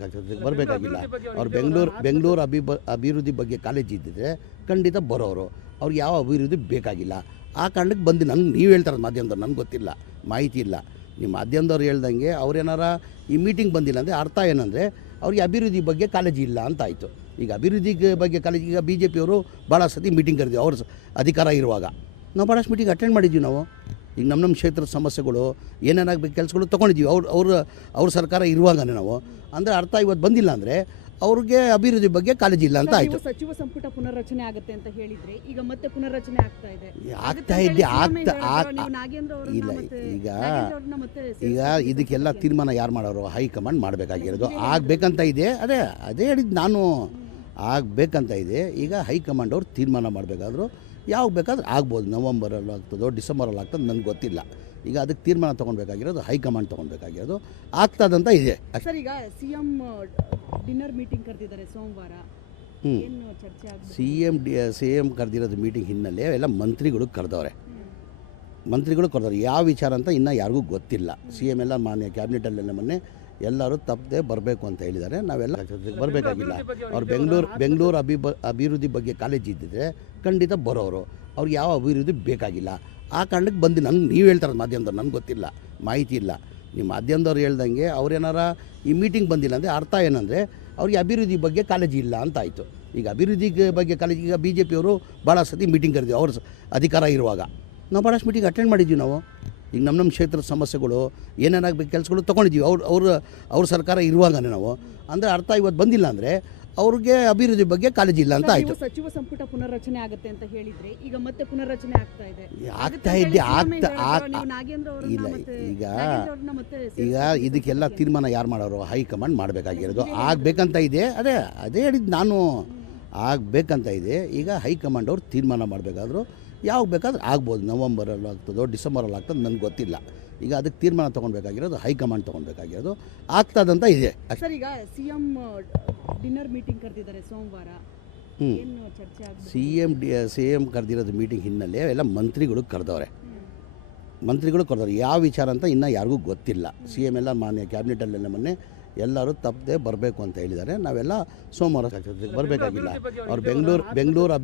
ಬರಬೇಕಾಗಿಲ್ಲ. ಅವ್ರು ಬೆಂಗಳೂರು ಅಭಿವೃದ್ಧಿ ಬಗ್ಗೆ ಕಾಲೇಜ್ ಇದ್ದಿದ್ರೆ ಖಂಡಿತ ಬರೋರು. ಅವ್ರಿಗೆ ಯಾವ ಅಭಿವೃದ್ಧಿ ಬೇಕಾಗಿಲ್ಲ. ಆ ಕಾರಣಕ್ಕೆ ಬಂದು ನನಗೆ ನೀವು ಹೇಳ್ತಾರೆ ಮಾಧ್ಯಮದವ್ರು, ನನಗೆ ಗೊತ್ತಿಲ್ಲ, ಮಾಹಿತಿ ಇಲ್ಲ. ನಿಮ್ಮ ಮಾಧ್ಯಮದವ್ರು ಹೇಳ್ದಂಗೆ ಅವ್ರೇನಾರ ಈ ಮೀಟಿಂಗ್ ಬಂದಿಲ್ಲ ಅಂದರೆ ಅರ್ಥ ಏನಂದರೆ ಅವ್ರಿಗೆ ಅಭಿವೃದ್ಧಿ ಬಗ್ಗೆ ಕಾಳಜಿ ಇಲ್ಲ ಅಂತ ಆಯಿತು. ಈಗ ಅಭಿವೃದ್ಧಿ ಬಗ್ಗೆ ಕಾಳಜಿ, ಈಗ BJP ಅವರು ಭಾಳ ಸತಿ ಮೀಟಿಂಗ್ ಕರೆದಿವಿ ಅವ್ರ ಅಧಿಕಾರ ಇರುವಾಗ. ನಾವು ಭಾಳಷ್ಟು ಮೀಟಿಂಗ್ ಅಟೆಂಡ್ ಮಾಡಿದ್ದೀವಿ. ನಾವು ಈಗ ನಮ್ಮ ಕ್ಷೇತ್ರದ ಸಮಸ್ಯೆಗಳು ಏನೇನಾಗಬೇಕು ಕೆಲಸಗಳು ತೊಗೊಂಡಿದ್ದೀವಿ ಅವ್ರ ಸರ್ಕಾರ ಇರುವಾಗನೇ ನಾವು. ಅಂದರೆ ಅರ್ಥ ಇವತ್ತು ಬಂದಿಲ್ಲ ಅಂದರೆ ಅವ್ರಿಗೆ ಅಭಿವೃದ್ಧಿ ಬಗ್ಗೆ ಕಾಳಜಿ ಇಲ್ಲ ಅಂತ ಆಯಿತು. ಸಚಿವ ಸಂಪುಟ ಪುನರ್ರಚನೆ ಆಗುತ್ತೆ ಅಂತ ಹೇಳಿದ್ರೆ ಈಗ ಮತ್ತೆ ಪುನರ್ರಚನೆ ಆಗ್ತಾ ಇದೆ. ಇಲ್ಲ ಈಗ ಇದಕ್ಕೆಲ್ಲ ತೀರ್ಮಾನ ಯಾರು ಮಾಡೋರು? ಹೈಕಮಾಂಡ್ ಮಾಡಬೇಕಾಗಿರೋದು. ಆಗಬೇಕಂತ ಇದೆ. ಅದೇ ಹೇಳಿದ್ದು ನಾನು, ಆಗಬೇಕಂತ ಇದೆ. ಈಗ ಹೈಕಮಾಂಡ್ ಅವ್ರು ತೀರ್ಮಾನ ಮಾಡಬೇಕಾದ್ರು ಯಾವಾಗ ಬೇಕಾದ್ರೆ ಆಗ್ಬೋದು. ನವಂಬರಲ್ಲಿ ಆಗ್ತದೋ ಡಿಸೆಂಬರಲ್ಲಿ ಆಗ್ತದೆ ನನಗೆ ಗೊತ್ತಿಲ್ಲ. ಈಗ ಅದಕ್ಕೆ ತೀರ್ಮಾನ ತೊಗೊಳ್ಬೇಕಾಗಿರೋದು ಹೈಕಮಾಂಡ್ ತೊಗೊಳ್ಬೇಕಾಗಿರೋದು. ಆಗ್ತದಂತ ಇದೆ. ಸರ್, ಈಗ CM ಡಿನ್ನರ್ ಮೀಟಿಂಗ್ ಕರೆದಿದ್ದಾರೆ ಸೋಮವಾರ. ಏನು ಚರ್ಚೆ ಆಗಿದೆ? CM ಕರೆದಿರೋದು ಮೀಟಿಂಗ್ ಹಿನ್ನೆಲೆ ಎಲ್ಲ ಮಂತ್ರಿಗಳು ಕರೆದವ್ರೆ. ಯಾವ ವಿಚಾರ ಅಂತ ಇನ್ನೂ ಯಾರಿಗೂ ಗೊತ್ತಿಲ್ಲ. CM ಎಲ್ಲ ಮಾನ್ಯ ಕ್ಯಾಬಿನೆಟಲ್ಲೆಲ್ಲ ಮೊನ್ನೆ ಎಲ್ಲರೂ ತಪ್ಪದೆ ಬರಬೇಕು ಅಂತ ಹೇಳಿದ್ದಾರೆ. ನಾವೆಲ್ಲ ಬರಬೇಕಾಗಿಲ್ಲ. ಅವ್ರು ಬೆಂಗಳೂರು ಅಭಿವೃದ್ಧಿ ಬಗ್ಗೆ ಕಾಲೇಜ್ ಇದ್ದಿದ್ರೆ ಖಂಡಿತ ಬರೋರು. ಅವ್ರಿಗೆ ಯಾವ ಅಭಿವೃದ್ಧಿ ಬೇಕಾಗಿಲ್ಲ. ಆ ಕಾರಣಕ್ಕೆ ಬಂದು ನನಗೆ ನೀವು ಹೇಳ್ತಾರೆ ಮಾಧ್ಯಮದವ್ರು, ನನಗೆ ಗೊತ್ತಿಲ್ಲ, ಮಾಹಿತಿ ಇಲ್ಲ. ನಿಮ್ಮ ಮಾಧ್ಯಮದವ್ರು ಹೇಳ್ದಂಗೆ ಅವ್ರೇನಾರ ಈ ಮೀಟಿಂಗ್ ಬಂದಿಲ್ಲ ಅಂದರೆ ಅರ್ಥ ಏನಂದರೆ ಅವ್ರಿಗೆ ಅಭಿವೃದ್ಧಿ ಬಗ್ಗೆ ಕಾಳಜಿ ಇಲ್ಲ ಅಂತ ಆಯಿತು. ಈಗ ಅಭಿವೃದ್ಧಿ ಬಗ್ಗೆ ಕಾಳಜಿ, ಈಗ BJP ಅವರು ಭಾಳ ಸತಿ ಮೀಟಿಂಗ್ ಕರೆದಿವಿ ಅವ್ರ ಅಧಿಕಾರ ಇರುವಾಗ. ನಾವು ಭಾಳಷ್ಟು ಮೀಟಿಂಗ್ ಅಟೆಂಡ್ ಮಾಡಿದ್ದೀವಿ. ನಾವು ಈಗ ನಮ್ಮ ಕ್ಷೇತ್ರದ ಸಮಸ್ಯೆಗಳು ಏನೇನಾಗಬೇಕು ಕೆಲಸಗಳು ತೊಗೊಂಡಿದ್ದೀವಿ ಅವ್ರ ಸರ್ಕಾರ ಇರುವಾಗನೇ ನಾವು. ಅಂದರೆ ಅರ್ಥ ಇವತ್ತು ಬಂದಿಲ್ಲ ಅಂದರೆ ಅವ್ರಿಗೆ ಅಭಿವೃದ್ಧಿ ಬಗ್ಗೆ ಕಾಳಜಿ ಇಲ್ಲ ಅಂತ ಆಯಿತು. ಸಚಿವ ಸಂಪುಟ ಪುನರ್ರಚನೆ ಆಗುತ್ತೆ ಅಂತ ಹೇಳಿದ್ರೆ ಈಗ ಮತ್ತೆ ಪುನರ್ರಚನೆ ಇಲ್ಲ ಈಗ ಇದಕ್ಕೆಲ್ಲ ತೀರ್ಮಾನ ಯಾರು ಮಾಡೋರು? ಹೈಕಮಾಂಡ್ ಮಾಡಬೇಕಾಗಿರೋದು. ಆಗಬೇಕಂತ ಇದೆ. ಅದೇ ಹೇಳಿದ್ದು ನಾನು, ಆಗಬೇಕಂತ ಇದೆ. ಈಗ ಹೈಕಮಾಂಡ್ ಅವ್ರು ತೀರ್ಮಾನ ಮಾಡಬೇಕಾದ್ರು ಯಾವಾಗ ಬೇಕಾದ್ರೆ ಆಗ್ಬೋದು. ನವಂಬರಲ್ಲಿ ಆಗ್ತದೋ ಡಿಸೆಂಬರಲ್ಲಿ ಆಗ್ತದೆ ನನಗೆ ಗೊತ್ತಿಲ್ಲ. ಈಗ ಅದಕ್ಕೆ ತೀರ್ಮಾನ ತೊಗೊಳ್ಬೇಕಾಗಿರೋದು ಹೈಕಮಾಂಡ್ ತೊಗೊಳ್ಬೇಕಾಗಿರೋದು. ಆಗ್ತದಂತ ಇದೆ. ಸರ್, ಈಗ CM ಡಿನ್ನರ್ ಮೀಟಿಂಗ್ ಕರೆದಿದ್ದಾರೆ ಸೋಮವಾರ. ಏನು ಚರ್ಚೆ ಆಗಿದೆ? CM ಕರೆದಿರೋದು ಮೀಟಿಂಗ್ ಹಿನ್ನೆಲೆ ಎಲ್ಲ ಮಂತ್ರಿಗಳು ಕರೆದವ್ರೆ. ಯಾವ ವಿಚಾರ ಅಂತ ಇನ್ನೂ ಯಾರಿಗೂ ಗೊತ್ತಿಲ್ಲ. CM ಎಲ್ಲ ಮಾನ್ಯ ಕ್ಯಾಬಿನೆಟಲ್ಲೆಲ್ಲ ಮೊನ್ನೆ ಎಲ್ಲರೂ ತಪ್ಪದೆ ಬರಬೇಕು ಅಂತ ಹೇಳಿದ್ದಾರೆ. ನಾವೆಲ್ಲ ಸೋಮವಾರ ಬರಬೇಕಾಗಿಲ್ಲ. ಅವ್ರು ಬೆಂಗಳೂರು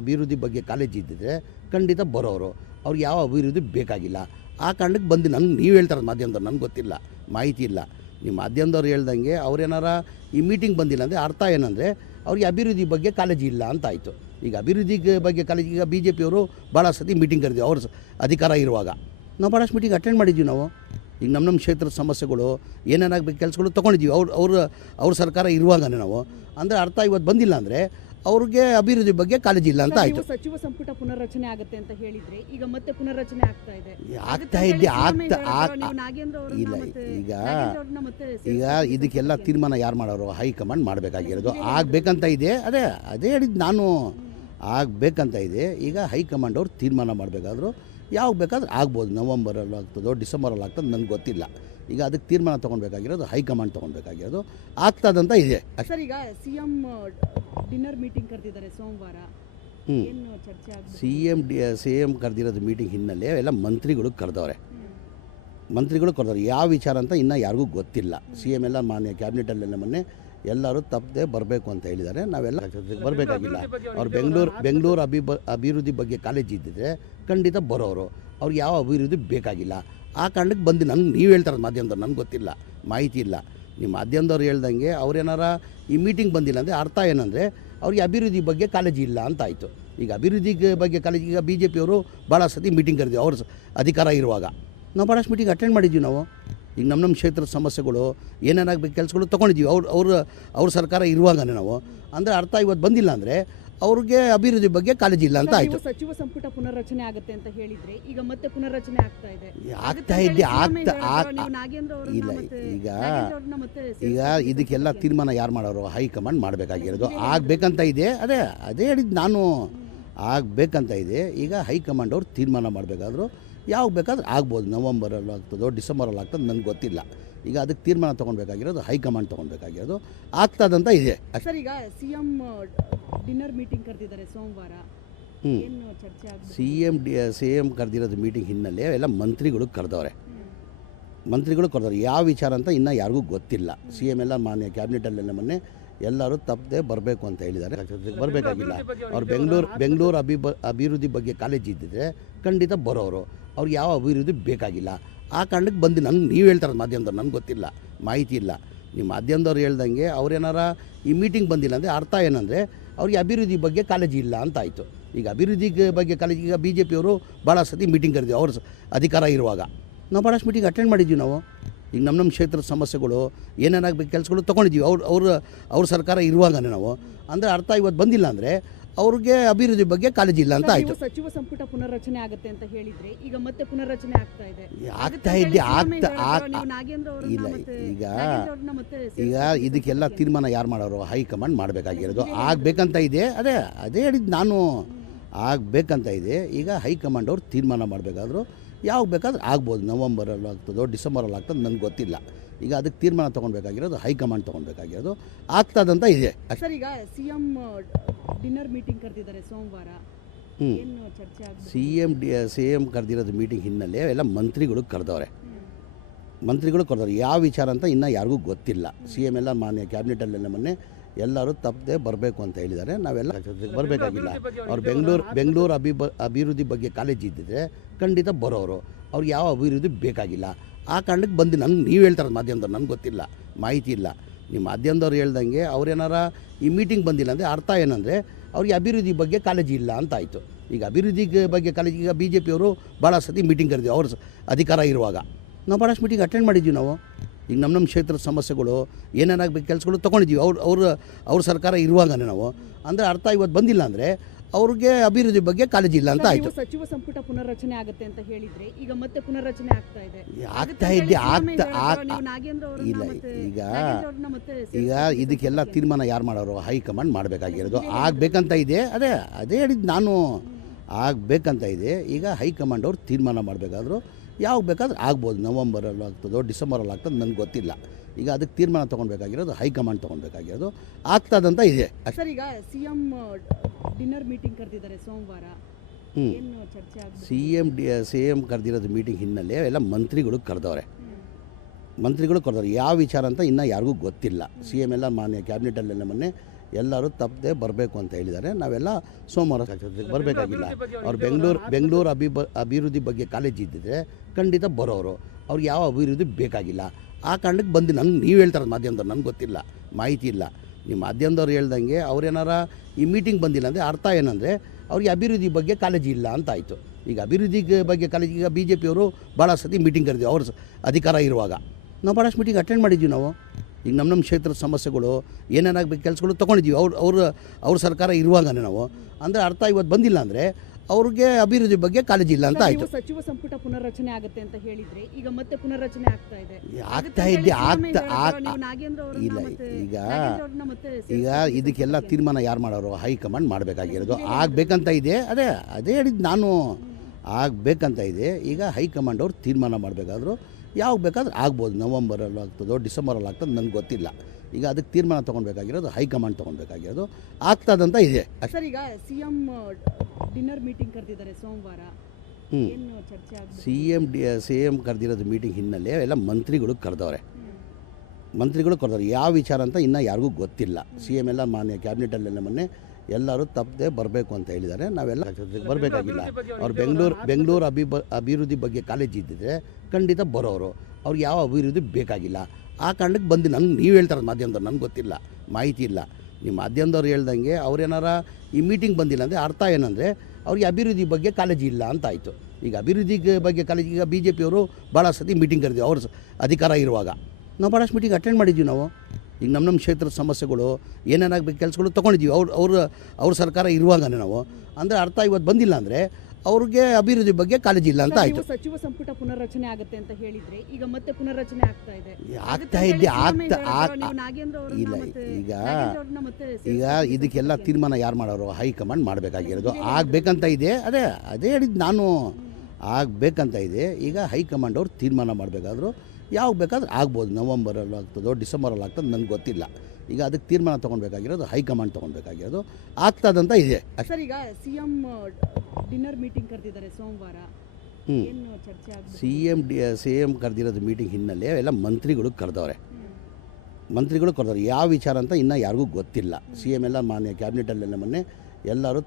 ಅಭಿವೃದ್ಧಿ ಬಗ್ಗೆ ಕಾಲೇಜ್ ಇದ್ದಿದ್ರೆ ಖಂಡಿತ ಬರೋರು. ಅವ್ರಿಗೆ ಯಾವ ಅಭಿವೃದ್ಧಿ ಬೇಕಾಗಿಲ್ಲ. ಆ ಕಾರಣಕ್ಕೆ ಬಂದು ನನಗೆ ನೀವು ಹೇಳ್ತಾರೆ ಮಾಧ್ಯಮದವ್ರು, ನನಗೆ ಗೊತ್ತಿಲ್ಲ, ಮಾಹಿತಿ ಇಲ್ಲ. ನಿಮ್ಮ ಮಾಧ್ಯಮದವ್ರು ಹೇಳ್ದಂಗೆ ಅವ್ರೇನಾರ ಈ ಮೀಟಿಂಗ್ ಬಂದಿಲ್ಲ ಅಂದರೆ ಅರ್ಥ ಏನಂದರೆ ಅವ್ರಿಗೆ ಅಭಿವೃದ್ಧಿ ಬಗ್ಗೆ ಕಾಳಜಿ ಇಲ್ಲ ಅಂತ ಆಯಿತು. ಈಗ ಅಭಿವೃದ್ಧಿ ಬಗ್ಗೆ ಕಾಳಜಿ, ಈಗ BJP ಅವರು ಭಾಳ ಸತಿ ಮೀಟಿಂಗ್ ಕರೆದಿವಿ ಅವ್ರ ಅಧಿಕಾರ ಇರುವಾಗ. ನಾವು ಭಾಳಷ್ಟು ಮೀಟಿಂಗ್ ಅಟೆಂಡ್ ಮಾಡಿದ್ದೀವಿ. ನಾವು ಈಗ ನಮ್ಮ ಕ್ಷೇತ್ರದ ಸಮಸ್ಯೆಗಳು ಏನೇನಾಗಬೇಕು ಕೆಲಸಗಳು ತೊಗೊಂಡಿದ್ದೀವಿ ಅವ್ರ ಸರ್ಕಾರ ಇರುವಾಗನೇ ನಾವು. ಅಂದರೆ ಅರ್ಥ ಇವತ್ತು ಬಂದಿಲ್ಲ ಅಂದರೆ ಅವ್ರಿಗೆ ಅಭಿವೃದ್ಧಿ ಬಗ್ಗೆ ಕಾಳಜಿ ಇಲ್ಲ ಅಂತ ಆಯಿತು. ಸಚಿವ ಸಂಪುಟ ಪುನರ್ರಚನೆ ಆಗುತ್ತೆ ಅಂತ ಹೇಳಿದ್ರೆ ಈಗ ಮತ್ತೆ ಪುನರ್ರಚನೆ ಆಗ್ತಾ ಇದೆ. ಇಲ್ಲ ಈಗ ಇದಕ್ಕೆಲ್ಲ ತೀರ್ಮಾನ ಯಾರು ಮಾಡೋರು? ಹೈಕಮಾಂಡ್ ಮಾಡಬೇಕಾಗಿರೋದು. ಆಗಬೇಕಂತ ಇದೆ. ಅದೇ ಹೇಳಿದ್ದು ನಾನು, ಆಗಬೇಕಂತ ಇದೆ. ಈಗ ಹೈಕಮಾಂಡ್ ಅವ್ರು ತೀರ್ಮಾನ ಮಾಡಬೇಕಾದ್ರು ಯಾವಾಗ ಬೇಕಾದ್ರೆ ಆಗ್ಬೋದು. ನವಂಬರಲ್ಲಿ ಆಗ್ತದೋ ಡಿಸೆಂಬರಲ್ಲಿ ಆಗ್ತದೆ ನನಗೆ ಗೊತ್ತಿಲ್ಲ. ಈಗ ಅದಕ್ಕೆ ತೀರ್ಮಾನ ತೊಗೊಳ್ಬೇಕಾಗಿರೋದು ಹೈಕಮಾಂಡ್ ತೊಗೊಳ್ಬೇಕಾಗಿರೋದು. ಆಗ್ತದಂತ ಇದೆ. ಸರ್, ಈಗ CM ಡಿನ್ನರ್ ಮೀಟಿಂಗ್ ಕರೆದಿದ್ದಾರೆ ಸೋಮವಾರ. ಏನು ಚರ್ಚೆ ಆಗಿದೆ? CM ಕರೆದಿರೋದು ಮೀಟಿಂಗ್ ಹಿನ್ನೆಲೆ ಎಲ್ಲ ಮಂತ್ರಿಗಳು ಕರೆದವ್ರೆ. ಯಾವ ವಿಚಾರ ಅಂತ ಇನ್ನೂ ಯಾರಿಗೂ ಗೊತ್ತಿಲ್ಲ. CM ಎಲ್ಲ ಮಾನ್ಯ ಕ್ಯಾಬಿನೆಟಲ್ಲೆಲ್ಲ ಮೊನ್ನೆ ಎಲ್ಲರೂ ತಪ್ಪದೆ ಬರಬೇಕು ಅಂತ ಹೇಳಿದ್ದಾರೆ. ನಾವೆಲ್ಲ ಬರಬೇಕಾಗಿಲ್ಲ. ಅವ್ರು ಬೆಂಗಳೂರು ಅಭಿವೃದ್ಧಿ ಬಗ್ಗೆ ಕಾಲೇಜ್ ಇದ್ದಿದ್ರೆ ಖಂಡಿತ ಬರೋರು. ಅವ್ರಿಗೆ ಯಾವ ಅಭಿವೃದ್ಧಿ ಬೇಕಾಗಿಲ್ಲ. ಆ ಕಾರಣಕ್ಕೆ ಬಂದು ನನಗೆ ನೀವು ಹೇಳ್ತಾರೆ ಮಾಧ್ಯಮದವ್ರು, ನನಗೆ ಗೊತ್ತಿಲ್ಲ, ಮಾಹಿತಿ ಇಲ್ಲ. ನಿಮ್ಮ ಮಾಧ್ಯಮದವ್ರು ಹೇಳ್ದಂಗೆ ಅವ್ರೇನಾರ ಈ ಮೀಟಿಂಗ್ ಬಂದಿಲ್ಲ ಅಂದರೆ ಅರ್ಥ ಏನಂದರೆ ಅವ್ರಿಗೆ ಅಭಿವೃದ್ಧಿ ಬಗ್ಗೆ ಕಾಳಜಿ ಇಲ್ಲ ಅಂತ ಆಯಿತು. ಈಗ ಅಭಿವೃದ್ಧಿ ಬಗ್ಗೆ ಕಾಳಜಿ, ಈಗ BJP ಅವರು ಭಾಳ ಸತಿ ಮೀಟಿಂಗ್ ಕರೆದಿವಿ ಅವ್ರ ಅಧಿಕಾರ ಇರುವಾಗ. ನಾವು ಭಾಳಷ್ಟು ಮೀಟಿಂಗ್ ಅಟೆಂಡ್ ಮಾಡಿದ್ದೀವಿ. ನಾವು ಈಗ ನಮ್ಮ ಕ್ಷೇತ್ರದ ಸಮಸ್ಯೆಗಳು ಏನೇನಾಗಬೇಕು ಕೆಲಸಗಳು ತೊಗೊಂಡಿದ್ದೀವಿ ಅವ್ರ ಸರ್ಕಾರ ಇರುವಾಗನೇ ನಾವು. ಅಂದರೆ ಅರ್ಥ ಇವತ್ತು ಬಂದಿಲ್ಲ ಅಂದರೆ ಅವ್ರಿಗೆ ಅಭಿವೃದ್ಧಿ ಬಗ್ಗೆ ಕಾಳಜಿ ಇಲ್ಲ ಅಂತ ಆಯಿತು. ಸಚಿವ ಸಂಪುಟ ಪುನರ್ರಚನೆ ಆಗುತ್ತೆ ಅಂತ ಹೇಳಿದ್ರೆ ಈಗ ಮತ್ತೆ ಪುನರ್ರಚನೆ ಆಗ್ತಾ ಇದೆ. ಇಲ್ಲ ಈಗ ಇದಕ್ಕೆಲ್ಲ ತೀರ್ಮಾನ ಯಾರು ಮಾಡೋರು? ಹೈಕಮಾಂಡ್ ಮಾಡಬೇಕಾಗಿರೋದು. ಆಗಬೇಕಂತ ಇದೆ. ಅದೇ ಹೇಳಿದ್ದು ನಾನು, ಆಗಬೇಕಂತ ಇದೆ. ಈಗ ಹೈಕಮಾಂಡ್ ಅವ್ರು ತೀರ್ಮಾನ ಮಾಡಬೇಕಾದ್ರು ಯಾವಾಗ ಬೇಕಾದ್ರೆ ಆಗ್ಬೋದು. ನವಂಬರಲ್ಲಿ ಆಗ್ತದೋ ಡಿಸೆಂಬರಲ್ಲಿ ಆಗ್ತದೆ ನನಗೆ ಗೊತ್ತಿಲ್ಲ. ಈಗ ಅದಕ್ಕೆ ತೀರ್ಮಾನ ತೊಗೊಳ್ಬೇಕಾಗಿರೋದು ಹೈಕಮಾಂಡ್ ತೊಗೊಳ್ಬೇಕಾಗಿರೋದು. ಆಗ್ತದಂತ ಇದೆ. ಸರ್, ಈಗ CM ಡಿನ್ನರ್ ಮೀಟಿಂಗ್ ಕರೆದಿದ್ದಾರೆ ಸೋಮವಾರ. ಏನು ಚರ್ಚೆ ಆಗಿದೆ? CM ಕರೆದಿರೋದು ಮೀಟಿಂಗ್ ಹಿನ್ನೆಲೆ ಎಲ್ಲ ಮಂತ್ರಿಗಳು ಕರೆದವ್ರೆ. ಮಂತ್ರಿಗಳು ಕೊಡ್ತಾರೆ ಯಾವ ವಿಚಾರ ಅಂತ ಇನ್ನೂ ಯಾರಿಗೂ ಗೊತ್ತಿಲ್ಲ. ಸಿ ಎಮ್ ಎಲ್ಲ ಮಾನ್ಯ ಕ್ಯಾಬಿನೆಟಲ್ಲೆಲ್ಲ ಮೊನ್ನೆ ಎಲ್ಲರೂ ತಪ್ಪದೆ ಬರಬೇಕು ಅಂತ ಹೇಳಿದ್ದಾರೆ. ಬರಬೇಕಾಗಿಲ್ಲ. ಅವ್ರು ಬೆಂಗಳೂರು ಅಭಿವೃದ್ಧಿ ಬಗ್ಗೆ ಕಾಲೇಜ್ ಇದ್ದಿದ್ರೆ ಖಂಡಿತ ಬರೋರು. ಅವ್ರಿಗೆ ಯಾವ ಅಭಿವೃದ್ಧಿ ಬೇಕಾಗಿಲ್ಲ. ಆ ಕಾರಣಕ್ಕೆ ಬಂದು ನೀವು ಹೇಳ್ತಾರೆ ಮಾಧ್ಯಮದವ್ರು, ನನಗೆ ಗೊತ್ತಿಲ್ಲ, ಮಾಹಿತಿ ಇಲ್ಲ. ನಿಮ್ಮ ಮಾಧ್ಯಮದವ್ರು ಹೇಳ್ದಂಗೆ ಅವ್ರೇನಾರ ಈ ಮೀಟಿಂಗ್ ಬಂದಿಲ್ಲ ಅಂದರೆ ಅರ್ಥ ಏನಂದರೆ ಅವ್ರಿಗೆ ಅಭಿವೃದ್ಧಿ ಬಗ್ಗೆ ಕಾಳಜಿ ಇಲ್ಲ ಅಂತ ಆಯಿತು. ಈಗ ಅಭಿವೃದ್ಧಿ ಬಗ್ಗೆ ಕಾಳಜಿ, ಈಗ ಬಿ ಜೆ ಪಿಯವರು ಭಾಳ ಸತಿ ಮೀಟಿಂಗ್ ಕರೆದಿವಿ ಅವ್ರ ಅಧಿಕಾರ ಇರುವಾಗ. ನಾವು ಭಾಳಷ್ಟು ಮೀಟಿಂಗ್ ಅಟೆಂಡ್ ಮಾಡಿದ್ದೀವಿ ನಾವು. ಈಗ ನಮ್ಮ ಕ್ಷೇತ್ರದ ಸಮಸ್ಯೆಗಳು ಏನೇನಾಗಬೇಕು ಕೆಲಸಗಳು ತೊಗೊಂಡಿದ್ದೀವಿ ಅವ್ರ ಸರ್ಕಾರ ಇರುವಾಗನೇ ನಾವು. ಅಂದರೆ ಅರ್ಥ ಇವತ್ತು ಬಂದಿಲ್ಲ ಅಂದರೆ ಅವ್ರಿಗೆ ಅಭಿವೃದ್ಧಿ ಬಗ್ಗೆ ಕಾಳಜಿ ಇಲ್ಲ ಅಂತ ಆಯಿತು. ಸಚಿವ ಸಂಪುಟ ಪುನರ್ರಚನೆ ಆಗುತ್ತೆ ಅಂತ ಹೇಳಿದ್ರೆ ಈಗ ಮತ್ತೆ ಪುನರ್ರಚನೆ ಆಗ್ತಾ ಇದೆ. ಈಗ ಇದಕ್ಕೆಲ್ಲ ತೀರ್ಮಾನ ಯಾರು ಮಾಡೋರು? ಹೈಕಮಾಂಡ್ ಮಾಡಬೇಕಾಗಿರೋದು. ಆಗಬೇಕಂತ ಇದೆ. ಅದೇ ಹೇಳಿದ್ದು ನಾನು, ಆಗಬೇಕಂತ ಇದೆ. ಈಗ ಹೈಕಮಾಂಡ್ ಅವ್ರು ತೀರ್ಮಾನ ಮಾಡಬೇಕಾದ್ರು ಯಾವಾಗ ಬೇಕಾದ್ರೆ ಆಗ್ಬೋದು. ನವಂಬರಲ್ಲಿ ಆಗ್ತದೋ ಡಿಸೆಂಬರಲ್ಲಿ ಆಗ್ತದೆ, ನನಗೆ ಗೊತ್ತಿಲ್ಲ. ಈಗ ಅದಕ್ಕೆ ತೀರ್ಮಾನ ತೊಗೊಳ್ಬೇಕಾಗಿರೋದು ಹೈಕಮಾಂಡ್ ತೊಗೊಳ್ಬೇಕಾಗಿರೋದು. ಆಗ್ತದಂತ ಇದೆ. ಸರ್, ಈಗ ಸಿಎಂ ಡಿನ್ನರ್ ಮೀಟಿಂಗ್ ಕರೆದಿದ್ದಾರೆ ಸೋಮವಾರ. ಏನು ಚರ್ಚೆ ಆಗುತ್ತೆ? ಸಿ ಎಮ್ ಕರೆದಿರೋದು ಮೀಟಿಂಗ್ ಹಿನ್ನೆಲೆ ಎಲ್ಲ ಮಂತ್ರಿಗಳು ಕರೆದವ್ರೆ. ಯಾವ ವಿಚಾರ ಅಂತ ಇನ್ನೂ ಯಾರಿಗೂ ಗೊತ್ತಿಲ್ಲ. ಸಿ ಎಮ್ ಎಲ್ಲ ಮಾನ್ಯ ಕ್ಯಾಬಿನೆಟಲ್ಲೆಲ್ಲ ಮೊನ್ನೆ ಎಲ್ಲರೂ ತಪ್ಪದೆ ಬರಬೇಕು ಅಂತ ಹೇಳಿದ್ದಾರೆ. ನಾವೆಲ್ಲ ಬರಬೇಕಾಗಿಲ್ಲ. ಅವ್ರು ಬೆಂಗಳೂರು ಅಭಿವೃದ್ಧಿ ಬಗ್ಗೆ ಕಾಲೇಜ್ ಇದ್ದಿದ್ರೆ ಖಂಡಿತ ಬರೋರು. ಅವ್ರಿಗೆ ಯಾವ ಅಭಿವೃದ್ಧಿ ಬೇಕಾಗಿಲ್ಲ. ಆ ಕಾರಣಕ್ಕೆ ಬಂದು ನೀವು ಹೇಳ್ತಾರೆ ಮಾಧ್ಯಮದವ್ರು, ನನಗೆ ಗೊತ್ತಿಲ್ಲ, ಮಾಹಿತಿ ಇಲ್ಲ. ನಿಮ್ಮ ಮಾಧ್ಯಮದವ್ರು ಹೇಳ್ದಂಗೆ ಅವ್ರೇನಾರ ಈ ಮೀಟಿಂಗ್ ಬಂದಿಲ್ಲ ಅಂದರೆ ಅರ್ಥ ಏನಂದರೆ ಅವ್ರಿಗೆ ಅಭಿವೃದ್ಧಿ ಬಗ್ಗೆ ಕಾಳಜಿ ಇಲ್ಲ ಅಂತ ಆಯಿತು. ಈಗ ಅಭಿವೃದ್ಧಿ ಬಗ್ಗೆ ಕಾಳಜಿ, ಈಗ ಬಿ ಜೆ ಪಿಯವರು ಭಾಳ ಸತಿ ಮೀಟಿಂಗ್ ಕರೆದಿವಿ ಅವ್ರ ಅಧಿಕಾರ ಇರುವಾಗ. ನಾವು ಭಾಳಷ್ಟು ಮೀಟಿಂಗ್ ಅಟೆಂಡ್ ಮಾಡಿದ್ದೀವಿ ನಾವು. ಈಗ ನಮ್ಮ ಕ್ಷೇತ್ರದ ಸಮಸ್ಯೆಗಳು ಏನೇನಾಗಬೇಕು ಕೆಲಸಗಳು ತೊಗೊಂಡಿದ್ದೀವಿ ಅವ್ರ ಸರ್ಕಾರ ಇರುವಾಗನೇ ನಾವು. ಅಂದರೆ ಅರ್ಥ ಇವತ್ತು ಬಂದಿಲ್ಲ ಅಂದರೆ ಅವ್ರಿಗೆ ಅಭಿವೃದ್ಧಿ ಬಗ್ಗೆ ಕಾಳಜಿ ಇಲ್ಲ ಅಂತ ಆಯಿತು. ಸಚಿವ ಸಂಪುಟ ಪುನರ್ರಚನೆ ಆಗುತ್ತೆ ಅಂತ ಹೇಳಿದ್ರೆ ಈಗ ಮತ್ತೆ ಪುನರ್ರಚನೆ ಆಗ್ತಾ ಇದೆ. ಇಲ್ಲ. ಈಗ ಇದಕ್ಕೆಲ್ಲ ತೀರ್ಮಾನ ಯಾರು ಮಾಡೋರು? ಹೈಕಮಾಂಡ್ ಮಾಡಬೇಕಾಗಿರೋದು. ಆಗಬೇಕಂತ ಇದೆ. ಅದೇ ಹೇಳಿದ್ದು ನಾನು, ಆಗಬೇಕಂತ ಇದೆ. ಈಗ ಹೈಕಮಾಂಡ್ ಅವ್ರು ತೀರ್ಮಾನ ಮಾಡಬೇಕಾದ್ರು ಯಾವಾಗ ಬೇಕಾದ್ರೆ ಆಗ್ಬೋದು. ನವಂಬರಲ್ಲಿ ಆಗ್ತದೋ ಡಿಸೆಂಬರಲ್ಲಿ ಆಗ್ತದೆ, ನನಗೆ ಗೊತ್ತಿಲ್ಲ. ಈಗ ಅದಕ್ಕೆ ತೀರ್ಮಾನ ತೊಗೊಳ್ಬೇಕಾಗಿರೋದು ಹೈಕಮಾಂಡ್ ತೊಗೊಳ್ಬೇಕಾಗಿರೋದು. ಆಗ್ತದಂತ ಇದೆ. ಸರ್, ಈಗ ಸಿಎಂ ಡಿನ್ನರ್ ಮೀಟಿಂಗ್ ಕರೆದಿದ್ದಾರೆ ಸೋಮವಾರ. ಏನು ಚರ್ಚೆ ಆಗುತ್ತೆ? ಸಿ ಎಮ್ ಕರೆದಿರೋದು ಮೀಟಿಂಗ್ ಹಿನ್ನೆಲೆ ಎಲ್ಲ ಮಂತ್ರಿಗಳು ಕರೆದವ್ರೆ. ಯಾವ ವಿಚಾರ ಅಂತ ಇನ್ನೂ ಯಾರಿಗೂ ಗೊತ್ತಿಲ್ಲ. ಸಿ ಎಮ್ ಎಲ್ಲ ಮಾನ್ಯ ಕ್ಯಾಬಿನೆಟಲ್ಲೆಲ್ಲ ಮೊನ್ನೆ ಎಲ್ಲರೂ ತಪ್ಪದೆ ಬರಬೇಕು ಅಂತ ಹೇಳಿದ್ದಾರೆ. ನಾವೆಲ್ಲ ಸೋಮವಾರ ಬರಬೇಕಾಗಿಲ್ಲ. ಅವ್ರು ಬೆಂಗಳೂರು ಅಭಿವೃದ್ಧಿ ಬಗ್ಗೆ ಕಾಲೇಜ್ ಇದ್ದಿದ್ರೆ ಖಂಡಿತ ಬರೋರು. ಅವ್ರಿಗೆ ಯಾವ ಅಭಿವೃದ್ಧಿ ಬೇಕಾಗಿಲ್ಲ. ಆ ಕಾರಣಕ್ಕೆ ಬಂದು ನೀವು ಹೇಳ್ತಾರೆ ಮಾಧ್ಯಮದವ್ರು, ನನಗೆ ಗೊತ್ತಿಲ್ಲ, ಮಾಹಿತಿ ಇಲ್ಲ. ನಿಮ್ಮ ಮಾಧ್ಯಮದವ್ರು ಹೇಳ್ದಂಗೆ ಅವ್ರೇನಾರ ಈ ಮೀಟಿಂಗ್ ಬಂದಿಲ್ಲ ಅಂದರೆ ಅರ್ಥ ಏನಂದರೆ ಅವ್ರಿಗೆ ಅಭಿವೃದ್ಧಿ ಬಗ್ಗೆ ಕಾಳಜಿ ಇಲ್ಲ ಅಂತ ಆಯಿತು. ಈಗ ಅಭಿವೃದ್ಧಿ ಬಗ್ಗೆ ಕಾಳಜಿ, ಈಗ ಬಿ ಜೆ ಪಿಯವರು ಭಾಳ ಸತಿ ಮೀಟಿಂಗ್ ಕರೆದಿವಿ ಅವ್ರ ಅಧಿಕಾರ ಇರುವಾಗ. ನಾವು ಭಾಳಷ್ಟು ಮೀಟಿಂಗ್ ಅಟೆಂಡ್ ಮಾಡಿದ್ದೀವಿ ನಾವು. ಈಗ ನಮ್ಮ ಕ್ಷೇತ್ರದ ಸಮಸ್ಯೆಗಳು ಏನೇನಾಗಬೇಕು ಕೆಲಸಗಳು ತೊಗೊಂಡಿದ್ದೀವಿ ಅವ್ರ ಸರ್ಕಾರ ಇರುವಾಗನೇ ನಾವು. ಅಂದರೆ ಅರ್ಥ ಇವತ್ತು ಬಂದಿಲ್ಲ ಅಂದರೆ ಅವ್ರಿಗೆ ಅಭಿವೃದ್ಧಿ ಬಗ್ಗೆ ಕಾಳಜಿ ಇಲ್ಲ ಅಂತ ಆಯಿತು. ಸಚಿವ ಸಂಪುಟ ಪುನರ್ರಚನೆ ಆಗುತ್ತೆ ಅಂತ ಹೇಳಿದ್ರೆ ಈಗ ಮತ್ತೆ ಪುನರ್ರಚನೆ ಆಗ್ತಾ ಇದೆ. ಇಲ್ಲ. ಈಗ ಇದಕ್ಕೆಲ್ಲ ತೀರ್ಮಾನ ಯಾರು ಮಾಡೋರು? ಹೈಕಮಾಂಡ್ ಮಾಡಬೇಕಾಗಿರೋದು. ಆಗಬೇಕಂತ ಇದೆ. ಅದೇ ಹೇಳಿದ್ದು ನಾನು, ಆಗಬೇಕಂತ ಇದೆ. ಈಗ ಹೈಕಮಾಂಡ್ ಅವ್ರು ತೀರ್ಮಾನ ಮಾಡಬೇಕಾದ್ರು ಯಾವಾಗ ಬೇಕಾದ್ರೆ ಆಗ್ಬೋದು. ನವಂಬರಲ್ಲಿ ಆಗ್ತದೋ ಡಿಸೆಂಬರಲ್ಲಿ ಆಗ್ತದೆ, ನನಗೆ ಗೊತ್ತಿಲ್ಲ. ಈಗ ಅದಕ್ಕೆ ತೀರ್ಮಾನ ತೊಗೊಳ್ಬೇಕಾಗಿರೋದು ಹೈಕಮಾಂಡ್ ತೊಗೊಳ್ಬೇಕಾಗಿರೋದು. ಆಗ್ತದಂತ ಇದೆ. ಸರ್, ಈಗ ಸಿಎಂ ಡಿನ್ನರ್ ಮೀಟಿಂಗ್ ಕರೆದಿದ್ದಾರೆ ಸೋಮವಾರ. ಏನು ಚರ್ಚೆ ಆಗುತ್ತೆ? ಸಿ ಎಮ್ ಕರೆದಿರೋದು ಮೀಟಿಂಗ್ ಹಿನ್ನೆಲೆ ಎಲ್ಲ ಮಂತ್ರಿಗಳು ಕರೆದವ್ರೆ. ಯಾವ ವಿಚಾರ ಅಂತ ಇನ್ನೂ ಯಾರಿಗೂ ಗೊತ್ತಿಲ್ಲ. ಸಿ ಎಮ್ ಎಲ್ಲ ಮಾನ್ಯ ಕ್ಯಾಬಿನೆಟಲ್ಲೆಲ್ಲ ಮೊನ್ನೆ ಎಲ್ಲರೂ ತಪ್ಪದೆ ಬರಬೇಕು ಅಂತ ಹೇಳಿದ್ದಾರೆ. ನಾವೆಲ್ಲ ಬರಬೇಕಾಗಿಲ್ಲ. ಅವ್ರು ಬೆಂಗಳೂರು ಅಭಿವೃದ್ಧಿ ಬಗ್ಗೆ ಕಾಲೇಜ್ ಇದ್ದಿದ್ರೆ ಖಂಡಿತ ಬರೋರು. ಅವ್ರಿಗೆ ಯಾವ ಅಭಿವೃದ್ಧಿ ಬೇಕಾಗಿಲ್ಲ. ಆ ಕಾರಣಕ್ಕೆ ಬಂದು ನೀವು ಹೇಳ್ತಾರೆ ಮಾಧ್ಯಮದವ್ರು, ನನಗೆ ಗೊತ್ತಿಲ್ಲ, ಮಾಹಿತಿ ಇಲ್ಲ. ನಿಮ್ಮ ಮಾಧ್ಯಮದವ್ರು ಹೇಳ್ದಂಗೆ ಅವ್ರೇನಾರ ಈ ಮೀಟಿಂಗ್ ಬಂದಿಲ್ಲ ಅಂದರೆ ಅರ್ಥ ಏನಂದರೆ ಅವ್ರಿಗೆ ಅಭಿವೃದ್ಧಿ ಬಗ್ಗೆ ಕಾಳಜಿ ಇಲ್ಲ ಅಂತ ಆಯಿತು. ಈಗ ಅಭಿವೃದ್ಧಿ ಬಗ್ಗೆ ಕಾಳಜಿ, ಈಗ ಬಿ ಜೆ ಪಿಯವರು ಭಾಳ ಸತಿ ಮೀಟಿಂಗ್ ಕರೆದಿವಿ ಅವ್ರ ಅಧಿಕಾರ ಇರುವಾಗ. ನಾವು ಭಾಳಷ್ಟು ಮೀಟಿಂಗ್ ಅಟೆಂಡ್ ಮಾಡಿದ್ದೀವಿ ನಾವು. ಈಗ ನಮ್ಮ ಕ್ಷೇತ್ರದ ಸಮಸ್ಯೆಗಳು ಏನೇನಾಗಬೇಕು ಕೆಲಸಗಳು ತೊಗೊಂಡಿದ್ದೀವಿ ಅವ್ರ ಸರ್ಕಾರ ಇರುವಾಗನೇ ನಾವು. ಅಂದರೆ ಅರ್ಥ ಇವತ್ತು ಬಂದಿಲ್ಲ ಅಂದರೆ ಅವ್ರಿಗೆ ಅಭಿವೃದ್ಧಿ ಬಗ್ಗೆ ಕಾಳಜಿ ಇಲ್ಲ ಅಂತ ಆಯಿತು. ಸಚಿವ ಸಂಪುಟ ಪುನರ್ರಚನೆ ಆಗುತ್ತೆ ಅಂತ ಹೇಳಿದ್ರೆ ಈಗ ಮತ್ತೆ ಪುನರ್ರಚನೆ ಆಗ್ತಾ ಇದೆ. ಇಲ್ಲ. ಈಗ ಇದಕ್ಕೆಲ್ಲ ತೀರ್ಮಾನ ಯಾರು ಮಾಡೋರು? ಹೈಕಮಾಂಡ್ ಮಾಡಬೇಕಾಗಿರೋದು. ಆಗಬೇಕಂತ ಇದೆ. ಅದೇ ಹೇಳಿದ್ದು ನಾನು, ಆಗಬೇಕಂತ ಇದೆ. ಈಗ ಹೈಕಮಾಂಡ್ ಅವ್ರು ತೀರ್ಮಾನ ಮಾಡಬೇಕಾದ್ರು ಯಾವಾಗ ಬೇಕಾದ್ರೆ ಆಗ್ಬೋದು. ನವಂಬರಲ್ಲಿ ಆಗ್ತದೋ ಡಿಸೆಂಬರಲ್ಲಿ ಆಗ್ತದೆ, ನನಗೆ ಗೊತ್ತಿಲ್ಲ. ಈಗ ಅದಕ್ಕೆ ತೀರ್ಮಾನ ತೊಗೊಳ್ಬೇಕಾಗಿರೋದು ಹೈಕಮಾಂಡ್ ತೊಗೊಳ್ಬೇಕಾಗಿರೋದು. ಆಗ್ತದಂತ ಇದೆ. ಸರ್, ಈಗ ಸಿಎಂ ಡಿನ್ನರ್ ಮೀಟಿಂಗ್ ಕರೆದಿದ್ದಾರೆ ಸೋಮವಾರ. ಏನು ಚರ್ಚೆ ಆಗ್ಬೋದು? ಸಿ ಎಮ್ ಕರೆದಿರೋದು ಮೀಟಿಂಗ್ ಹಿನ್ನೆಲೆ ಎಲ್ಲ ಮಂತ್ರಿಗಳು ಕರೆದವ್ರೆ. ಯಾವ ವಿಚಾರ ಅಂತ ಇನ್ನೂ ಯಾರಿಗೂ ಗೊತ್ತಿಲ್ಲ. ಸಿ ಎಮ್ ಎಲ್ಲ ಮಾನ್ಯ ಕ್ಯಾಬಿನೆಟಲ್ಲೆಲ್ಲ ಮೊನ್ನೆ ಎಲ್ಲರೂ